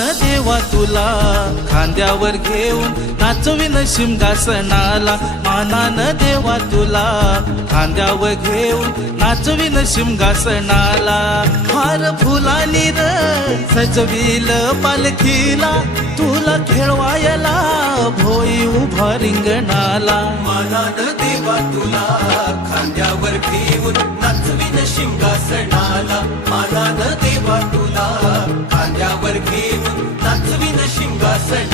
देवा तुला खांद्यावर घेऊन नाचवीन शिमगासनाला, मानानं देवा तुला खांद्यावर घेऊन नाचवीन शिमगासनाला. हार फुलानी र सजविल पालखीला, तुला खेळवायला भोई उभा रिंगणाला. मानानं देवा तुला खांद्यावर घेऊन नाचवीन शिंगासनाला, मानानं देवा तुला खांद्यावर घेऊन नाचवीन शिंगासनाला.